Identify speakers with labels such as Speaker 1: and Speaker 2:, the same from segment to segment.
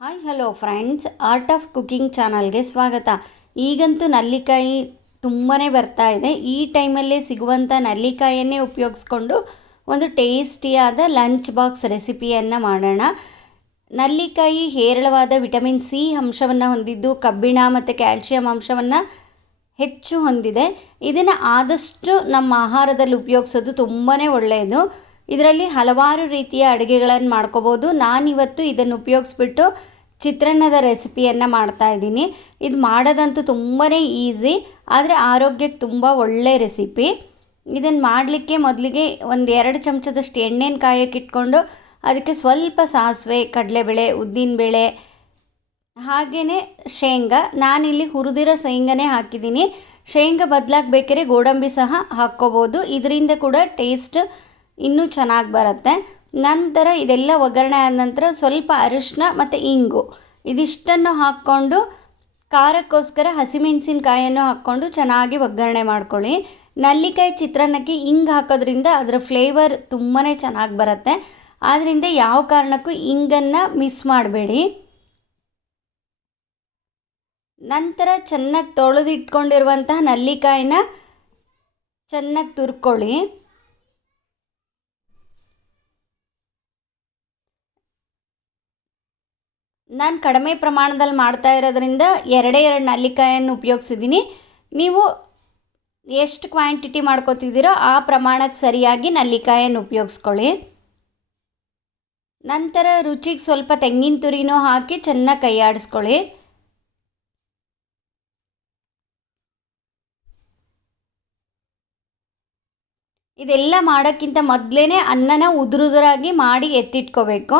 Speaker 1: Hi hello friends art of cooking ಚಾನಲ್ಗೆ ಸ್ವಾಗತ. ಈಗಂತೂ ನಲ್ಲಿಕಾಯಿ ತುಂಬಾ ಬರ್ತಾ ಇದೆ. ಈ ಟೈಮಲ್ಲೇ ಸಿಗುವಂಥ ನಲ್ಲಿಕಾಯನ್ನೇ ಉಪಯೋಗಿಸ್ಕೊಂಡು ಒಂದು ಟೇಸ್ಟಿಯಾದ ಲಂಚ್ ಬಾಕ್ಸ್ ರೆಸಿಪಿಯನ್ನು ಮಾಡೋಣ. ನಲ್ಲಿಕಾಯಿ ಹೇರಳವಾದ ವಿಟಮಿನ್ ಸಿ ಅಂಶವನ್ನು ಹೊಂದಿದ್ದು, ಕಬ್ಬಿಣ ಮತ್ತು ಕ್ಯಾಲ್ಶಿಯಂ ಅಂಶವನ್ನು ಹೆಚ್ಚು ಹೊಂದಿದೆ. ಇದನ್ನು ಆದಷ್ಟು ನಮ್ಮ ಆಹಾರದಲ್ಲಿ ಉಪಯೋಗಿಸೋದು ತುಂಬಾ ಒಳ್ಳೆಯದು. ಇದರಲ್ಲಿ ಹಲವಾರು ರೀತಿಯ ಅಡುಗೆಗಳನ್ನು ಮಾಡ್ಕೋಬೋದು. ನಾನಿವತ್ತು ಇದನ್ನು ಉಪಯೋಗಿಸ್ಬಿಟ್ಟು ಚಿತ್ರಾನ್ನದ ರೆಸಿಪಿಯನ್ನು ಮಾಡ್ತಾ ಇದ್ದೀನಿ. ಇದು ಮಾಡೋದಂತೂ ತುಂಬಾ ಈಸಿ, ಆದರೆ ಆರೋಗ್ಯಕ್ಕೆ ತುಂಬ ಒಳ್ಳೆಯ ರೆಸಿಪಿ. ಇದನ್ನು ಮಾಡಲಿಕ್ಕೆ ಮೊದಲಿಗೆ ಒಂದು ಎರಡು ಚಮಚದಷ್ಟು ಎಣ್ಣೆನ ಕಾಯಕ್ಕೆ ಇಟ್ಕೊಂಡು ಅದಕ್ಕೆ ಸ್ವಲ್ಪ ಸಾಸಿವೆ, ಕಡಲೆಬೇಳೆ, ಉದ್ದಿನಬೇಳೆ ಹಾಗೆಯೇ ಶೇಂಗಾ. ನಾನಿಲ್ಲಿ ಹುರಿದಿರೋ ಶೇಂಗಾನೇ ಹಾಕಿದ್ದೀನಿ. ಶೇಂಗಾ ಬದಲಾಗಬೇಕಾದ್ರೆ ಗೋಡಂಬಿ ಸಹ ಹಾಕ್ಕೋಬೋದು. ಇದರಿಂದ ಕೂಡ ಟೇಸ್ಟ್ ಇನ್ನೂ ಚೆನ್ನಾಗಿ ಬರುತ್ತೆ. ನಂತರ ಇದೆಲ್ಲ ಒಗ್ಗರಣೆ ಆದ ನಂತರ ಸ್ವಲ್ಪ ಅರಿಶಿನ ಮತ್ತು ಇಂಗು. ಇದಿಷ್ಟನ್ನು ಹಾಕ್ಕೊಂಡು ಖಾರಕ್ಕೋಸ್ಕರ ಹಸಿಮೆಣಸಿನ್ಕಾಯನ್ನು ಹಾಕ್ಕೊಂಡು ಚೆನ್ನಾಗಿ ಒಗ್ಗರಣೆ ಮಾಡ್ಕೊಳ್ಳಿ. ನಲ್ಲಿಕಾಯಿ ಚಿತ್ರಾನ್ನಕ್ಕೆ ಇಂಗು ಹಾಕೋದ್ರಿಂದ ಅದರ ಫ್ಲೇವರ್ ತುಂಬಾ ಚೆನ್ನಾಗಿ ಬರುತ್ತೆ. ಆದ್ದರಿಂದ ಯಾವ ಕಾರಣಕ್ಕೂ ಇಂಗನ್ನು ಮಿಸ್ ಮಾಡಬೇಡಿ. ನಂತರ ಚೆನ್ನಾಗಿ ತೊಳೆದಿಟ್ಕೊಂಡಿರುವಂತಹ ನಲ್ಲಿಕಾಯಿನ ಚೆನ್ನಾಗಿ ತುರ್ಕೊಳ್ಳಿ. ನಾನು ಕಡಿಮೆ ಪ್ರಮಾಣದಲ್ಲಿ ಮಾಡ್ತಾ ಇರೋದ್ರಿಂದ ಎರಡೇ ಎರಡು ನಲ್ಲಿಕಾಯನ್ನು ಉಪಯೋಗಿಸಿದ್ದೀನಿ. ನೀವು ಎಷ್ಟು ಕ್ವಾಂಟಿಟಿ ಮಾಡ್ಕೋತಿದ್ದೀರೋ ಆ ಪ್ರಮಾಣಕ್ಕೆ ಸರಿಯಾಗಿ ನಲ್ಲಿಕಾಯನ್ನು ಉಪಯೋಗಿಸ್ಕೊಳ್ಳಿ. ನಂತರ ರುಚಿಗೆ ಸ್ವಲ್ಪ ತೆಂಗಿನ ತುರಿನೂ ಹಾಕಿ ಚೆನ್ನಾಗಿ ಕೈಯಾಡಿಸ್ಕೊಳ್ಳಿ. ಇದೆಲ್ಲ ಮಾಡೋಕ್ಕಿಂತ ಮೊದಲೇ ಅನ್ನನ ಉದುರುದುರಾಗಿ ಮಾಡಿ ಎತ್ತಿಟ್ಕೋಬೇಕು.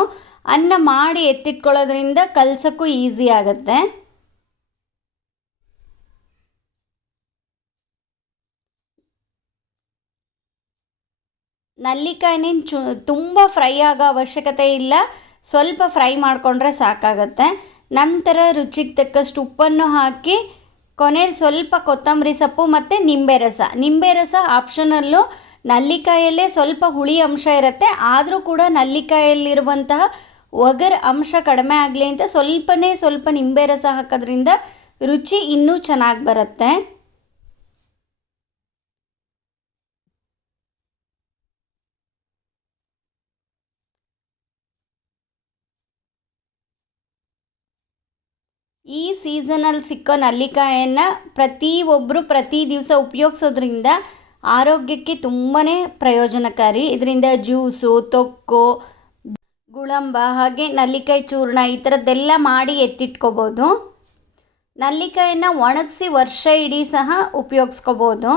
Speaker 1: ಅನ್ನ ಮಾಡಿ ಎತ್ತಿಟ್ಕೊಳ್ಳೋದ್ರಿಂದ ಕಲ್ಸೋಕ್ಕೂ ಈಸಿ ಆಗುತ್ತೆ. ನಲ್ಲಿಕಾಯಿನೇನು ಚು ತುಂಬ ಫ್ರೈ ಆಗೋ ಅವಶ್ಯಕತೆ ಇಲ್ಲ. ಸ್ವಲ್ಪ ಫ್ರೈ ಮಾಡಿಕೊಂಡ್ರೆ ಸಾಕಾಗತ್ತೆ. ನಂತರ ರುಚಿಗೆ ತಕ್ಕಷ್ಟು ಉಪ್ಪನ್ನು ಹಾಕಿ, ಕೊನೆಯಲ್ಲಿ ಸ್ವಲ್ಪ ಕೊತ್ತಂಬರಿ ಸೊಪ್ಪು ಮತ್ತು ನಿಂಬೆ ರಸ. ನಿಂಬೆ ರಸ ಆಪ್ಷನಲ್ಲೂ ನಲ್ಲಿಕಾಯಲ್ಲೇ ಸ್ವಲ್ಪ ಹುಳಿ ಅಂಶ ಇರುತ್ತೆ. ಆದರೂ ಕೂಡ ನಲ್ಲಿಕಾಯಲ್ಲಿರುವಂತಹ ಒಗರ್ ಅಂಶ ಕಡಿಮೆ ಆಗಲಿ ಅಂತ ಸ್ವಲ್ಪನೇ ಸ್ವಲ್ಪ ನಿಂಬೆ ರಸ ಹಾಕೋದ್ರಿಂದ ರುಚಿ ಇನ್ನೂ ಚೆನ್ನಾಗಿ ಬರುತ್ತೆ. ಈ ಸೀಸನಲ್ಲಿ ಸಿಕ್ಕೋ ನಲ್ಲಿಕಾಯನ್ನು ಪ್ರತಿಯೊಬ್ಬರು ಪ್ರತಿ ದಿವಸ ಉಪಯೋಗಿಸೋದ್ರಿಂದ ಆರೋಗ್ಯಕ್ಕೆ ತುಂಬಾ ಪ್ರಯೋಜನಕಾರಿ. ಇದರಿಂದ ಜ್ಯೂಸು, ತೊಕ್ಕು ಗುಳಂಬ, ಹಾಗೆ ನಲ್ಲಿಕಾಯಿ ಚೂರ್ಣ ಈ ಥರದ್ದೆಲ್ಲ ಮಾಡಿ ಎತ್ತಿಟ್ಕೋಬೋದು. ನಲ್ಲಿಕಾಯನ್ನು ಒಣಗಿಸಿ ವರ್ಷ ಇಡೀ ಸಹ ಉಪಯೋಗಿಸ್ಕೋಬೋದು.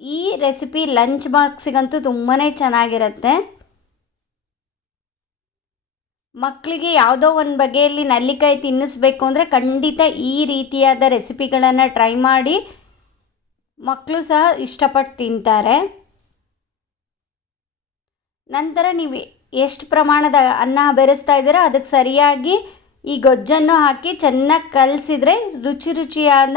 Speaker 1: ಈ ರೆಸಿಪಿ ಲಂಚ್ ಬಾಕ್ಸಿಗಂತೂ ತುಂಬಾ ಚೆನ್ನಾಗಿರುತ್ತೆ. ಮಕ್ಕಳಿಗೆ ಯಾವುದೋ ಒಂದು ಬಗೆಯಲ್ಲಿ ನಲ್ಲಿಕಾಯಿ ತಿನ್ನಿಸ್ಬೇಕು ಅಂದರೆ ಖಂಡಿತ ಈ ರೀತಿಯಾದ ರೆಸಿಪಿಗಳನ್ನು ಟ್ರೈ ಮಾಡಿ. ಮಕ್ಕಳು ಸಹ ಇಷ್ಟಪಟ್ಟು ತಿಂತಾರೆ. ನಂತರ ನೀವು ಎಷ್ಟು ಪ್ರಮಾಣದ ಅನ್ನ ಬೆರೆಸ್ತಾ ಇದ್ದೀರೋ ಅದಕ್ಕೆ ಸರಿಯಾಗಿ ಈ ಗೊಜ್ಜನ್ನು ಹಾಕಿ ಚೆನ್ನಾಗಿ ಕಲಸಿದರೆ ರುಚಿ ರುಚಿಯಾದ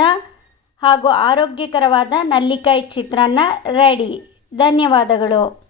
Speaker 1: ಹಾಗೂ ಆರೋಗ್ಯಕರವಾದ ನಲ್ಲಿಕಾಯಿ ಚಿತ್ರಾನ್ನ ರೆಡಿ. ಧನ್ಯವಾದಗಳು.